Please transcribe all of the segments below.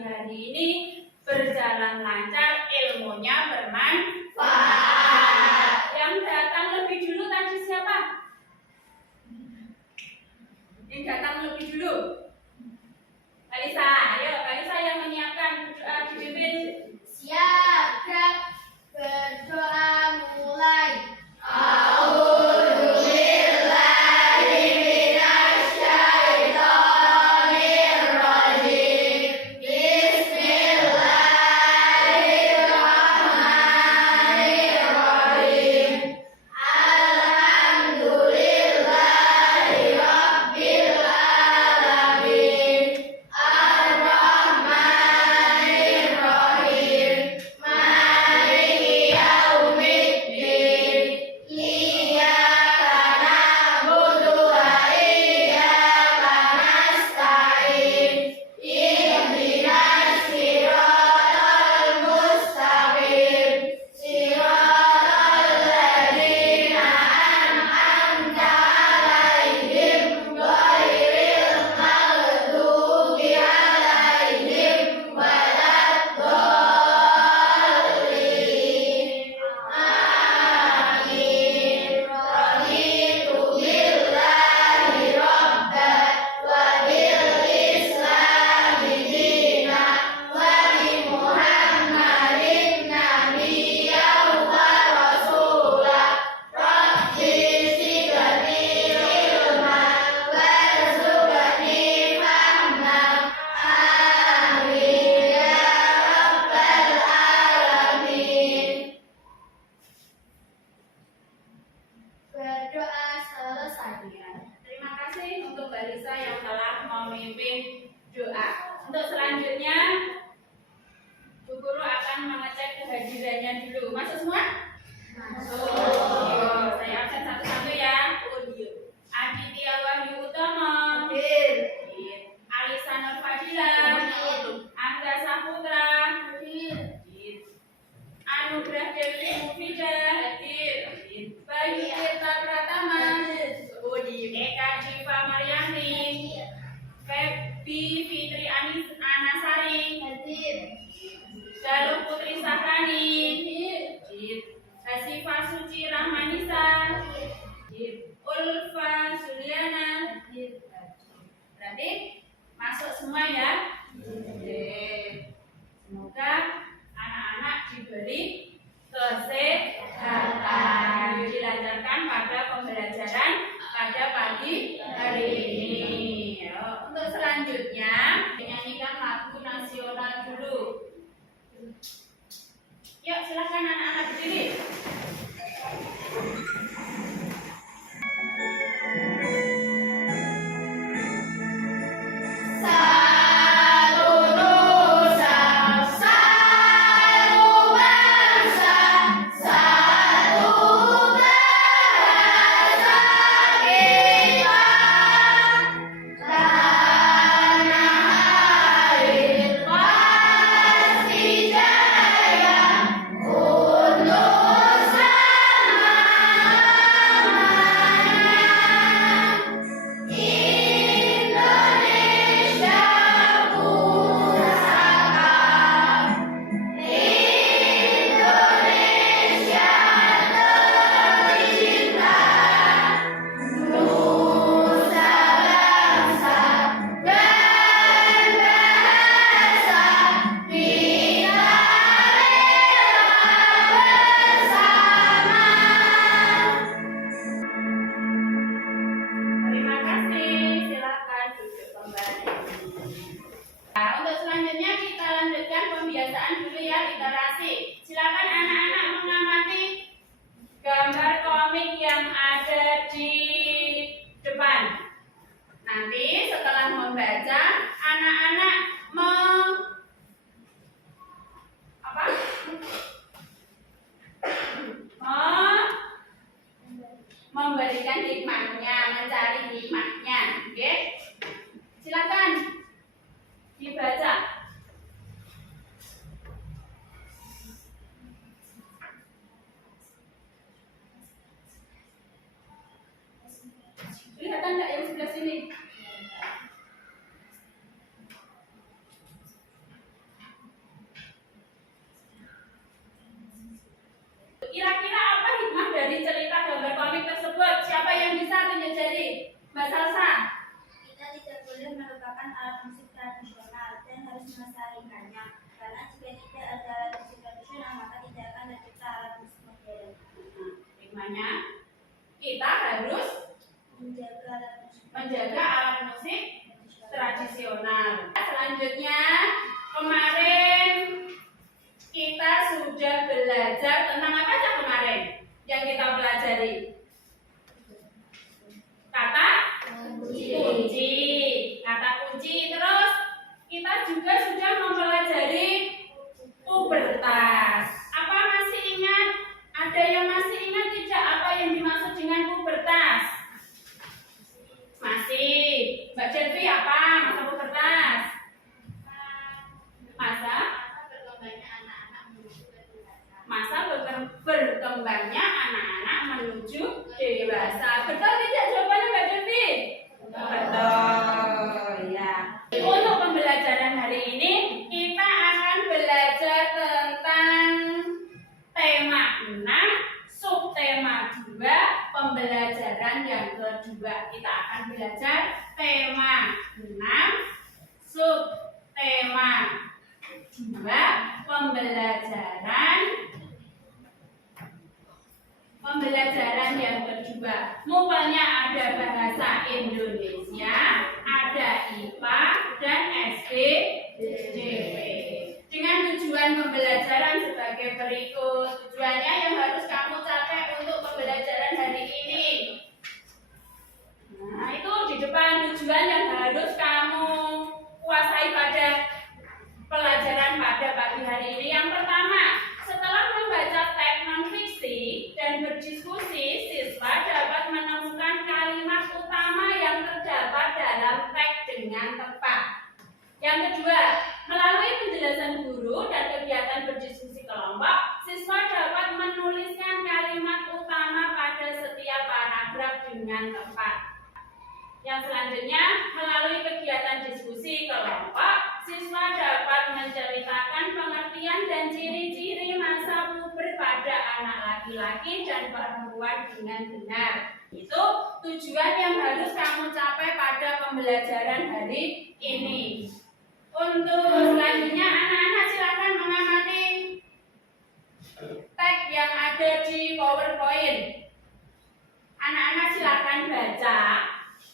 pagi hari ini berjalan lancar, ilmunya bermanfaat. Yang datang lebih dulu tadi siapa? Yang datang lebih dulu? Kalisa, ayo Kalisa yang menyiapkan doa dipimpin. Siap, Kak. Berdoa mulai. Berdoa selesai. Terima kasih untuk Mbak Lisa yang telah memimpin doa. Untuk selanjutnya, Bu Guru akan mengecek kehadirannya dulu. Masuk semua? Masuk. Saya absen satu-satu ya. Aditya Wahyu Utomo. Hadir. Alisa Nur Fadila. Angga Saputra. Anugerah Dewi Mufida. Bayu Tirta Pratama. Eka Diva Mariani. Febi Fitri Anasari. Galuh Putri Sahrani. Hasifa Suci Rahmanisa. Ulfa Suliana. Berarti masuk semua ya. Semoga anak-anak diberi kesehatan, dilancarkan pada pembelajaran pada pagi hari ini. Untuk selanjutnya, menyanyikan lagu nasional dulu. Yuk, silakan anak-anak berdiri. Silakan anak-anak mengamati gambar komik yang ada di depan. Nanti setelah membaca, anak-anak memberikan hikmahnya, mencari hikmahnya. Oke? Silakan dibaca. Kelihatan nggak yang sebelah sini? melestarikannya. Karena jika tidak ada alat musik tradisional, maka tidak akan tercipta alat musik modern. Hikmahnya, kita harus menjaga alat musik tradisional. Selanjutnya, kemarin kita sudah belajar tentang apa aja kemarin yang kita pelajari? Kata kunci, kata kunci. Terus kita juga sudah mempelajari pubertas. Apa masih ingat? Ada yang masih ingat tidak apa yang dimaksud dengan pubertas? Masih. Mbak Jelvi apa masa pubertas? Berkembangnya anak-anak menuju dewasa. Betul tidak jawabannya Mbak Jelvi? Betul ya. Untuk pembelajaran hari ini kita akan belajar tentang tema 6, subtema 2, pembelajaran yang kedua. Kita akan belajar tema 6, subtema 2, pembelajaran yang kedua. Mupelnya ada bahasa Indonesia, ada IPA dan SPDP. Dengan tujuan pembelajaran sebagai berikut. Tujuannya yang harus kamu capai untuk pembelajaran hari ini. Nah, itu di depan tujuan yang harus kamu kuasai pada pelajaran pada pagi hari ini. Yang pertama, setelah membaca teks non-fiksi dan berdiskusi, siswa dapat menemukan kalimat utama yang terdapat dalam teks dengan tepat. Yang kedua, melalui penjelasan guru dan kegiatan berdiskusi kelompok, siswa dapat menuliskan kalimat utama pada setiap paragraf dengan tepat. Yang selanjutnya, melalui kegiatan diskusi kelompok, siswa dapat menceritakan pengertian dan ciri-ciri masa puber pada anak laki-laki dan perempuan dengan benar. Itu tujuan yang harus kamu capai pada pembelajaran hari ini. Untuk selanjutnya, anak-anak silakan mengamati teks yang ada di PowerPoint. Anak-anak silakan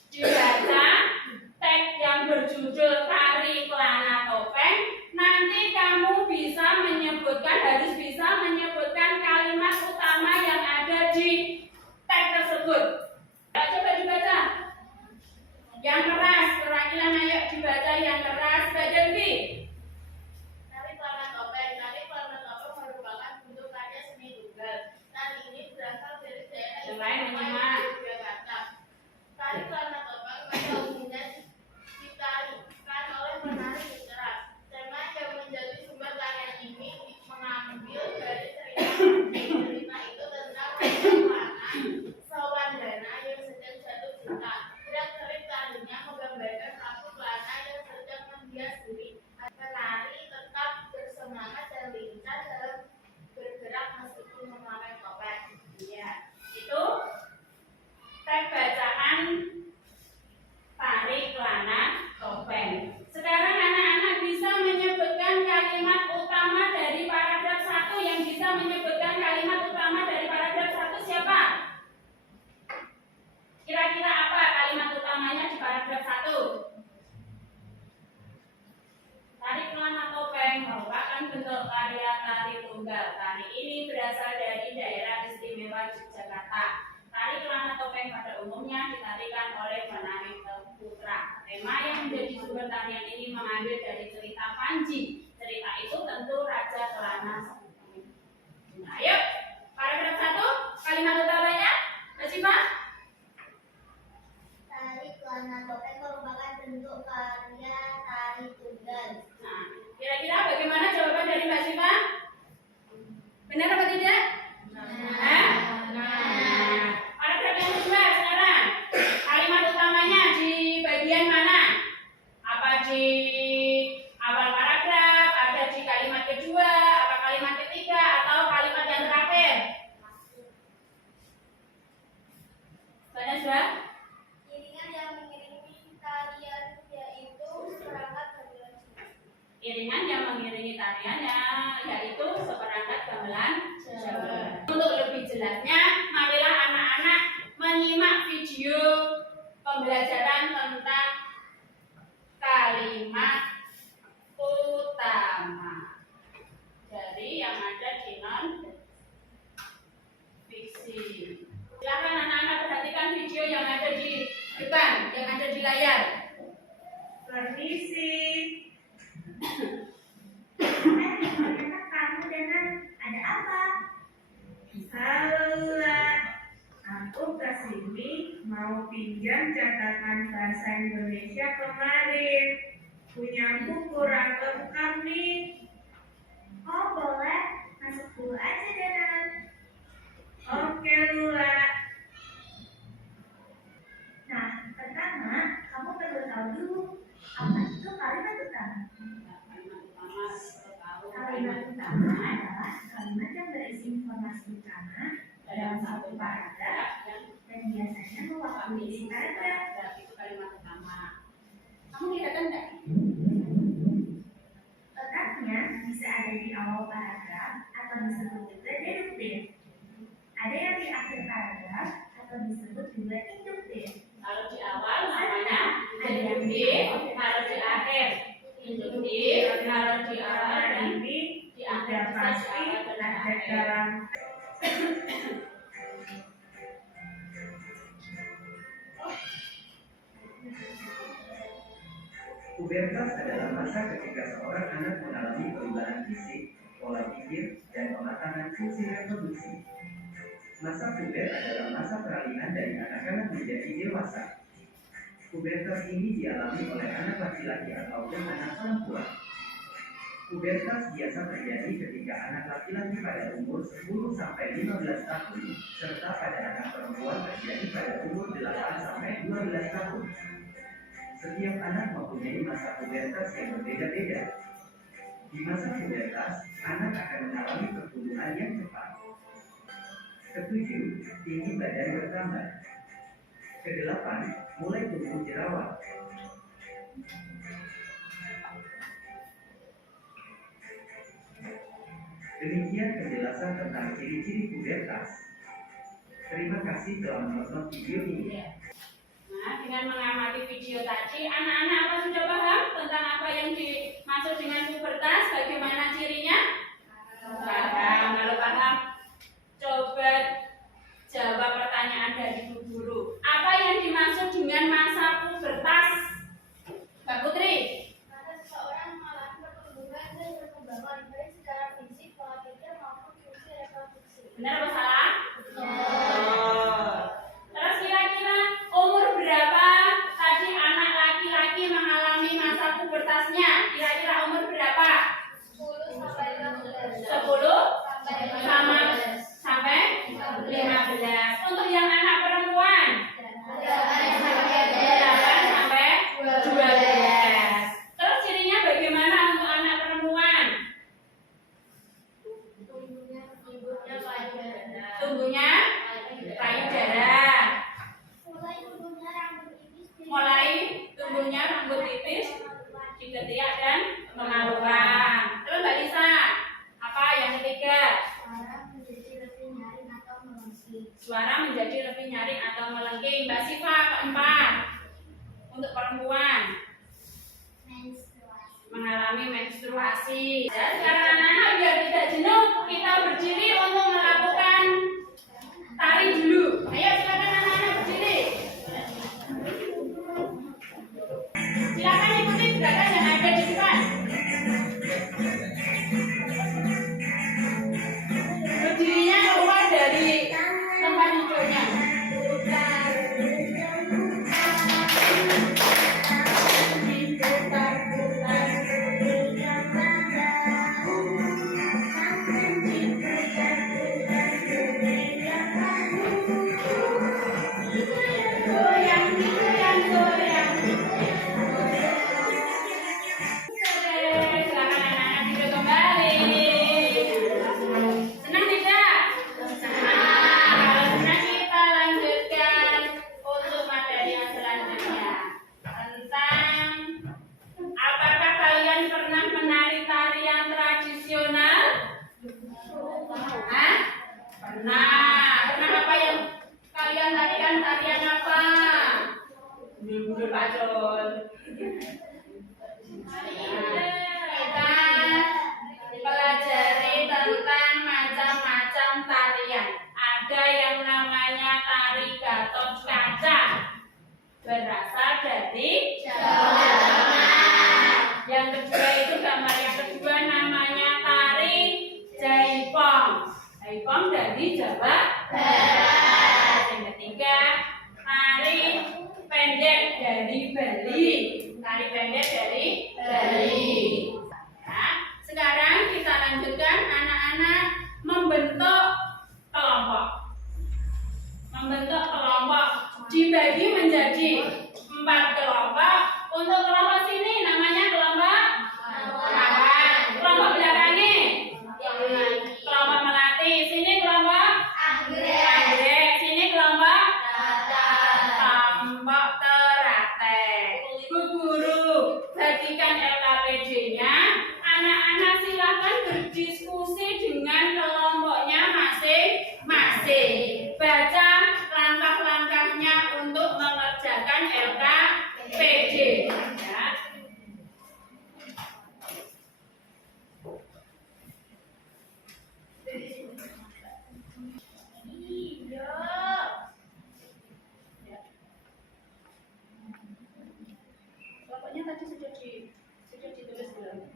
dibaca teks yang berjudul Tari Kelana Topeng. Nanti kamu harus bisa menyebutkan kalimat utama yang ada di teks tersebut. Coba dibaca. Yang keras, perwakilan ayo dibaca yang keras. Mbak Jelvi. Tari Kelana Topeng merupakan bentuk karya seni tunggal. Tari ini berasal dari daerah Yogyakarta. Tari Kelana Topeng pada umumnya ditarikan oleh penari bergerak. Tema yang menjadi sumber tarian ini mengambil dari cerita itu tentang Kelana Sawandana yang sedang jatuh cinta. Gerak-gerik tarinya menggambarkan rambut Kelana yang sedang menghias diri. Penari tetap bersemangat dan lincah dalam bergerak meskipun memakai topeng. Ya, itu teks bacaan Tari Kelana Topeng. Sekarang anak-anak bisa menyebutkan kalimat utama dari paragraf 1. Yang bisa menyebutkan kalimat utama dari paragraf 1 siapa? Kira-kira apa kalimat utamanya di paragraf 1? Tari Kelana Topeng merupakan bentuk karya tari tunggal. Tari ini berasal dari daerah istimewa Yogyakarta. Tari Kelana Topeng pada umumnya ditarikan oleh penari putra. Tema yang menjadi sumber tarian ini mengambil dari cerita Panji. Cerita itu tentu Raja Kelana. Nah, ayo, paragraf 1, kalimat utamanya, Mbak Siva. Tari Kelana Topeng merupakan bentuk karya tari tunggal. Nah, kira-kira bagaimana jawaban dari Mbak Siva? Benar apa tidak? Nah, paragraf yang kedua sekarang. Kalimat utamanya di bagian mana? Apa di awal paragraf, tariannya, yaitu seperangkat gamelan Jawa. Untuk lebih jelasnya, marilah anak-anak menyimak video pembelajaran tentang kalimat utama dari yang ada di non-fiksi. Silakan anak-anak perhatikan video yang ada di depan, yang ada di layar. Permisi. Ternyata kamu dengan ada apa? Halo, Nak. Aku kesini mau pinjam catatan bahasa Indonesia kemarin. Punyaku kurang lengkap nih. Oh boleh, masuk dulu aja Danan. Oke, Lula. Nah, pertama kamu perlu tahu dulu apa itu kalimat utama. Kalimat utama adalah kalimat yang berisi informasi utama dalam satu paragraf dan biasanya mewakili isi paragraf. Itu kalimat utama. Kamu kelihatan nggak? Letaknya bisa ada di awal paragraf atau disebut juga deduktif. Ada yang di akhir paragraf atau disebut juga induktif. Kalau di awal namanya deduktif, kalau di akhir induktif, kalau di awal dan Ini di akhir sudah bisa pasti di awal dan ada akhir. dalam Pubertas adalah masa ketika seorang anak mengalami perubahan fisik, pola pikir, dan pematangan fungsi reproduksi. Masa puber adalah masa peralihan dari anak-anak menjadi dewasa. Pubertas ini dialami oleh anak laki-laki ataupun anak perempuan. Pubertas biasa terjadi ketika anak laki-laki pada umur 10 sampai 15 tahun, serta pada anak perempuan terjadi pada umur 8 sampai 12 tahun. Setiap anak mempunyai masa pubertas yang berbeda-beda. Di masa pubertas, anak akan mengalami pertumbuhan yang cepat. Ketujuh, tinggi badan bertambah. Kedelapan, mulai tumbuh jerawat. Demikian penjelasan tentang ciri-ciri pubertas. Terima kasih telah menonton video ini. Nah, dengan mengamati video tadi, anak-anak apa sudah paham tentang apa yang dimaksud dengan pubertas? Bagaimana cirinya? Paham. Kalau paham, coba jawab pertanyaan dari Bu Guru. Apa yang dimaksud dengan masa pubertas? Mbak Putri? Maka seseorang mengalami pertumbuhan dan perkembangan baik secara fisik, pola pikir maupun fungsi reproduksi. Benar apa salah? Terus kira-kira umur berapa tadi anak laki-laki mengalami masa pubertasnya? Kira-kira umur berapa? 10 sampai 15. 10 sama 15. sampai 15. Untuk yang anak perempuan 8 sampai 12. Terus cirinya bagaimana untuk anak perempuan? Tumbuhnya payudara. Tumbuhnya payudara. Mulai tumbuhnya rambut tipis di ketiak dan kemaluan. Terus Mbak Lisa, apa yang ketiga? Suara menjadi lebih nyaring atau melengking. Mbak Siva, keempat. Untuk perempuan mengalami menstruasi. Dan sekarang anak-anak biar tidak jenuh, kita berdiri untuk melakukan tari dulu. Ayo silakan anak-anak berdiri. Silakan ikuti gerakan yang ada di depan. Berdirinya keluar dari tempat duduknya. Goyang, goyang, goyang. Silakan anak-anak tidur kembali. Senang tidak? Senang. Kalau senang kita lanjutkan untuk materi yang selanjutnya tentang apakah kalian pernah menari tarian tradisional? Benar. Benar apa yang kalian tarikan? Tarian apa? Mundur Pak Jol. Kita pelajari tentang macam-macam tarian. Ada yang namanya tari Gatot Kaca, berasal dari Jawa Tengah. Yang kedua itu gambar yang kedua namanya tari Jaipong. Jaipong dari Jawa Barat. Yang ketiga tari pendek dari Bali. Tari pendek dari Bali. Nah, sekarang kita lanjutkan anak-anak membentuk kelompok. Membentuk kelompok dibagi menjadi 4 kelompok. Untuk kelompok sini namanya kelompok kawan. Kelompok belakangnya kelompok melati. Sini kelompok anggrek. Sini kelompok kelompok teratai. Bu guru bagikan LKPD-nya. Anak-anak silakan berdiskusi dengan kelompoknya masing-masing. Baca langkah-langkahnya untuk mengerjakan LKPD. Ya. Kelompoknya tadi sudah ditulis belum?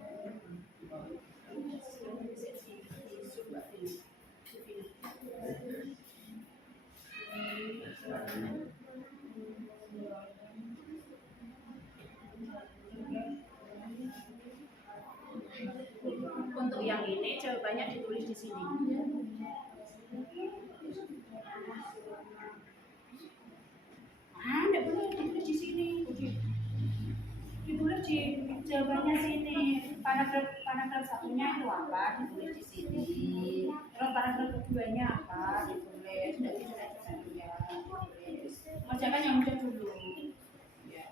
Untuk yang ini jawabannya ditulis di sini. Enggak boleh ditulis di sini. Ditulis di jawabannya sini. Paragraf satunya itu apa? Ditulis di sini. Terus paragraf keduanya apa? Ditulis. Sudah ditulis ya. Ditulis. Mengerjakan yang mudah dulu. Ya.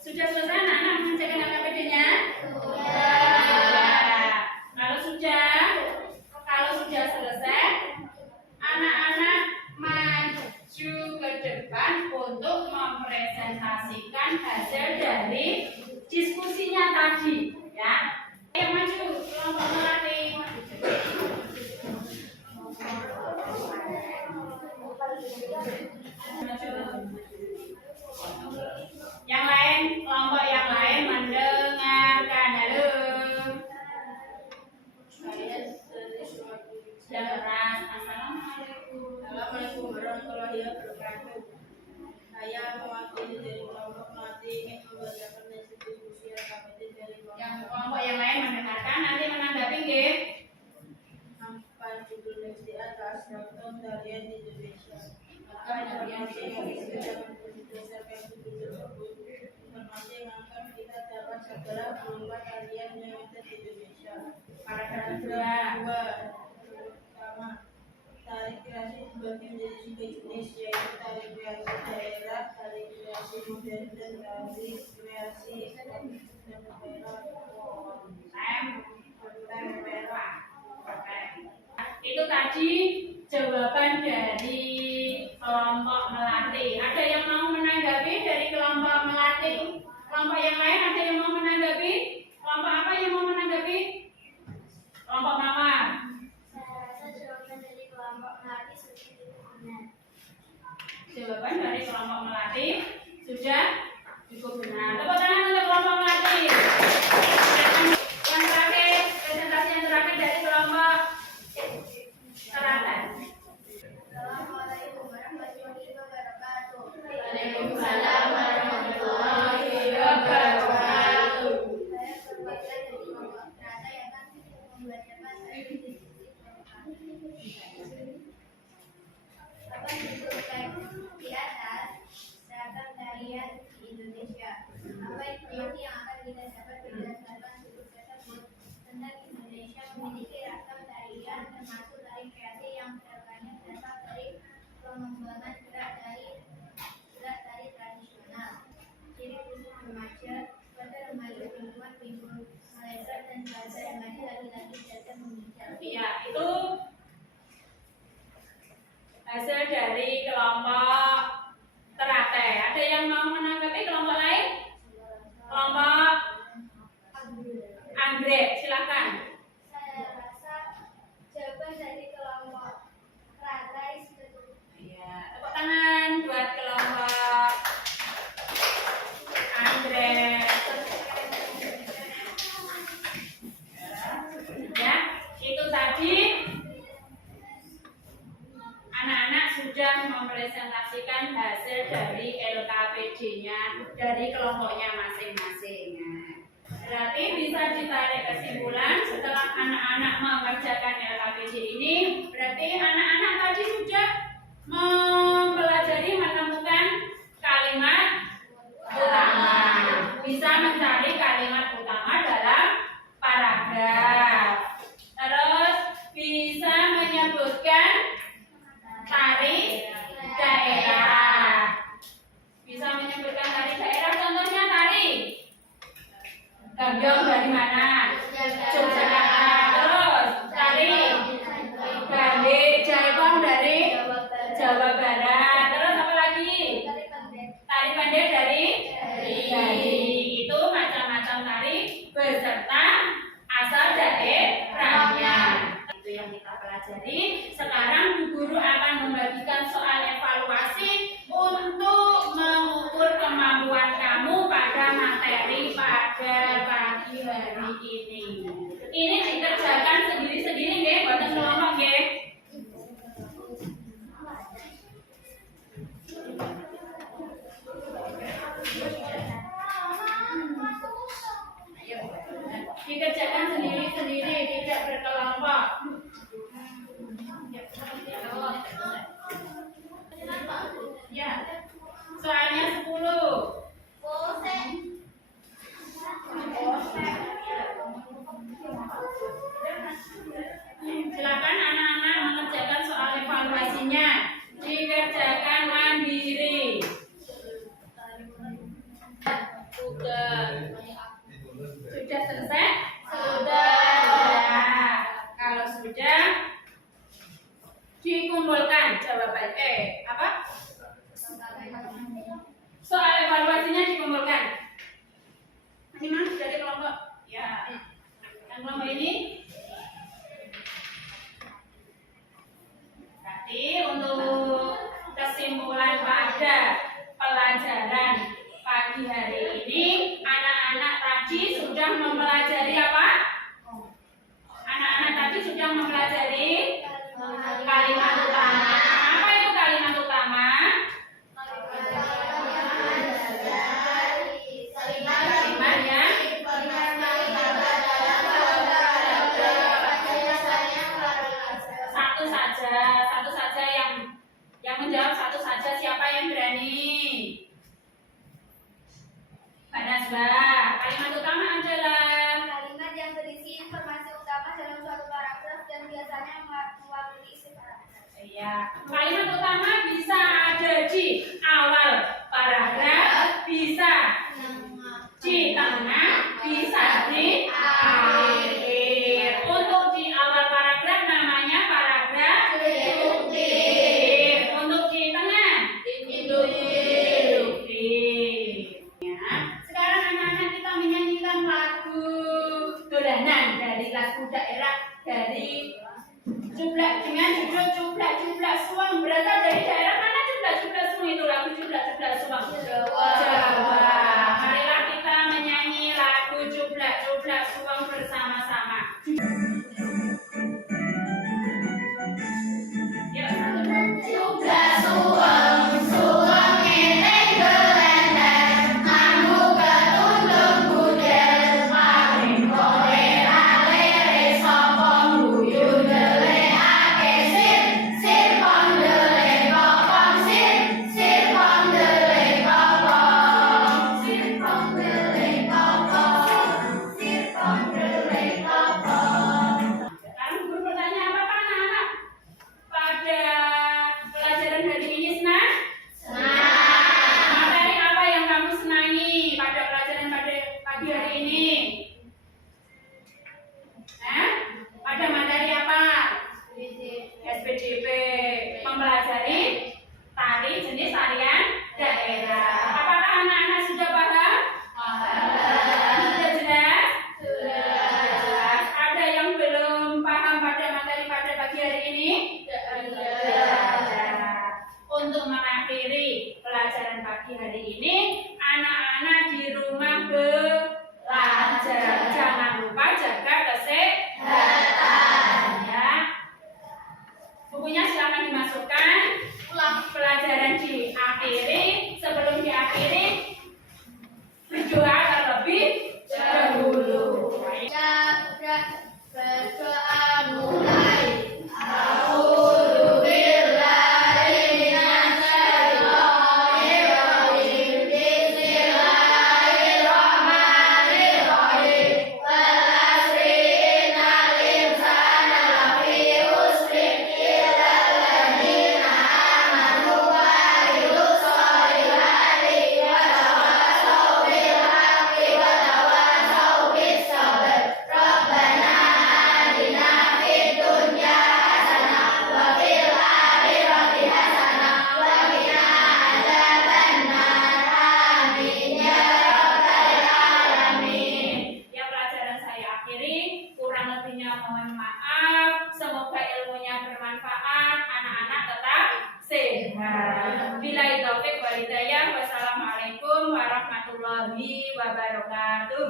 Sudah selesai anak-anak mengerjakan LKPD-nya? Kalau sudah selesai, anak-anak maju ke depan untuk mempresentasikan hasil dari diskusinya tadi, ya. Ayo maju, kelompok melati. Yang lain, kelompok yang lain mendengarkan. Halo. Sudah keras. Assalamualaikum warahmatullahi wabarakatuh. Saya mewakili dari kelompok melati ingin membacakan hasil diskusi LKPD dari Kelompok yang lain mendengarkan, nanti menanggapi nggih. Apa judul next di atas daftar tarian di Indonesia. Tarian Yang di Indonesia berdasarkan judul tersebut. Informasi yang akan kita dapat adalah berupa tarian yang ada di Indonesia. Paragraf Kedua, pertama, tari kreasi dibagi menjadi 3 jenis, yaitu tari kreasi daerah, tari kreasi modern, dan tari kreasi tempera. Itu tadi jawaban dari kelompok melati. Ada yang mau menanggapi dari kelompok melati? Kelompok yang lain ada yang mau menanggapi? Kelompok apa yang mau menanggapi? Kelompok mawar. Saya rasa jawaban dari kelompok melati sudah cukup benar. Jawaban dari kelompok melati sudah cukup benar. Tepuk tangan untuk kelompok melati. Yang terakhir, presentasi yang terakhir dari kelompok teratai. Assalamualaikum warahmatullahi wabarakatuh. Waalaikumsalam warahmatullahi wabarakatuh. Saya perwakilan dari kelompok teratai yang akan membacakan hasil diskusi apa judul teks di atas ragam tarian di Indonesia. Apa informasi yang akan kita dapat berdasarkan judul tersebut? Tentang Indonesia memiliki ragam tarian termasuk tari kreasi yang gerakannya berasal dari pengembangan gerak tari tradisional. Di hasil dari kelompok teratai. Ada yang mau menanggapi kelompok lain? Kelompok anggrek, silakan. Saya rasa jawaban dari kelompok teratai seperti Ya, tepuk tangan buat kelompok anggrek. Ya, itu tadi anak-anak sudah mempresentasikan hasil dari LKPD-nya dari kelompoknya masing-masing. Berarti bisa ditarik kesimpulan setelah anak-anak mengerjakan LKPD ini, berarti anak-anak tadi sudah mempelajari menemukan kalimat utama. Bisa mencari kalimat utama dalam paragraf. Terus bisa menyebutkan tari daerah. Bisa menyebutkan tari daerah, contohnya tari Gambyong dari mana? Yogyakarta. Terus tari Gandhi Jaipong dari Jawa Barat. Terus apa lagi? Tari pendek dari Bali. Itu macam-macam tari beserta asal daerahnya. Itu yang kita pelajari. Sekarang Bu Guru akan membagikan soal evaluasi untuk mengukur kemampuan kamu pada materi pada pagi hari ini. Ini dikerjakan sendiri-sendiri nggih, mboten kelompok nggih. Dikerjakan sendiri-sendiri, tidak berkelompok. Ya, soalnya 10. Silakan anak-anak mengerjakan soal evaluasinya. Dikerjakan mandiri. Sudah selesai? Sudah. Kalau sudah, dikumpulkan jawaban. Apa? Soal evaluasinya dikumpulkan. Ini mas dari kelompok. Ya. Yang kelompok ini. Berarti untuk kesimpulan pada pelajaran pagi hari ini, anak-anak tadi sudah mempelajari apa? Anak-anak tadi sudah mempelajari kalimat utama. Apa itu kalimat utama? Kalimat yang satu saja yang menjawab satu saja. Siapa yang berani? Pak Nasba, kalimat utama adalah kalimat yang berisi informasi utama dalam suatu paragraf dan biasanya mewakili isi paragraf. Iya, kalimat utama bisa ada di awal paragraf, bisa di tengah, bisa di akhir. Untuk di awal paragraf namanya paragraf induktif. Untuk di tengah induktif. Ya. Sekarang anak-anak kita menyanyikan lagu dolanan dari lagu daerah dari Cublak dengan judul Cublak Suang. Berasal dari daerah mana Cublak Suang itu? Lagu Cublak Suang. Jawa. Marilah kita menyanyi lagu Cublak Suang bersama-sama. Yuk, Cublak Suang, Suang ngeteng gelender, nganggo ketundung budel, paling kolera lere sapa guyu ndelikake sir pon ndelik kokong sir pon ndelik kokong. sehat. Billahi taufik wal hidayah. Wassalamualaikum warahmatullahi wabarakatuh.